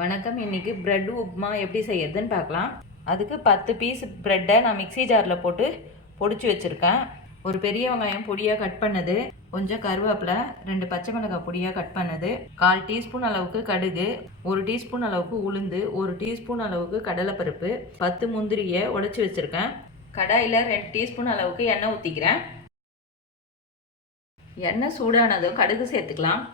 வணக்கம். இன்றைக்கி ப்ரெட் உப்புமா எப்படி செய்யறதுன்னு பார்க்கலாம். அதுக்கு 10 பீஸ் ப்ரெட்டை நான் மிக்ஸி ஜாரில் போட்டு பொடிச்சு வச்சுருக்கேன். ஒரு பெரிய வெங்காயம் பொடியாக கட் பண்ணது, கொஞ்சம் கருவேப்பிலை, 2 பச்சை மிளகாய் பொடியாக கட் பண்ணது, 1/4 டீஸ்பூன் அளவுக்கு கடுகு, 1 டீஸ்பூன் அளவுக்கு உளுந்து, 1 டீஸ்பூன் அளவுக்கு கடலைப்பருப்பு, 10 முந்திரியை உடைச்சி வச்சுருக்கேன். கடாயில் 2 டீஸ்பூன் அளவுக்கு எண்ணெய் ஊற்றிக்கிறேன். எண்ணெய் சூடானதும் கடுகு சேர்த்துக்கலாம்.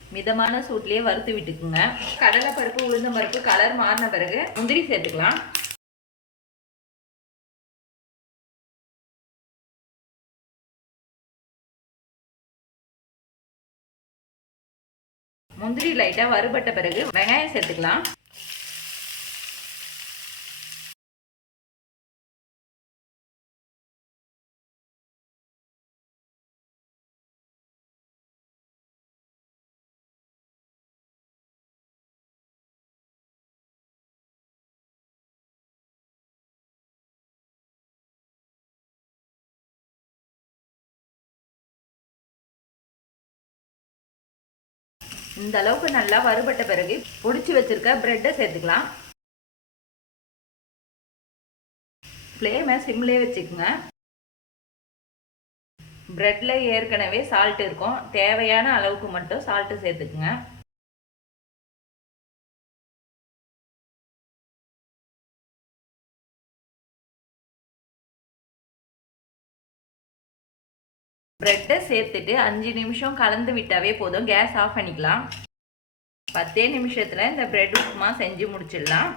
மிதமான சூட்லேயே வறுத்து விட்டுக்குங்க. கடலைப்பருப்பு உளுந்தம் பருப்பு கலர் மாறின பிறகு முந்திரி சேர்த்துக்கலாம். முந்திரி லைட்டாக வறுபட்ட பிறகு வெங்காயம் சேர்த்துக்கலாம். இந்த அளவுக்கு நல்லா வறுபட்ட பிறகு பொடிச்சு வச்சிருக்க பிரெட்டை சேர்த்துக்கலாம். ஃப்ளேமை சிம்லேயே வச்சுக்கோங்க. பிரெட்டில் ஏற்கனவே சால்ட் இருக்கும், தேவையான அளவுக்கு மட்டும் சால்ட்டு சேர்த்துக்குங்க. பிரெட்டை சேர்த்துட்டு 5 நிமிஷம் கலந்து விட்டாவே போதும். கேஸ் ஆஃப் பண்ணிக்கலாம். 10 நிமிஷத்தில் இந்த பிரெட் உப்புமா செஞ்சு முடிச்சிடலாம்.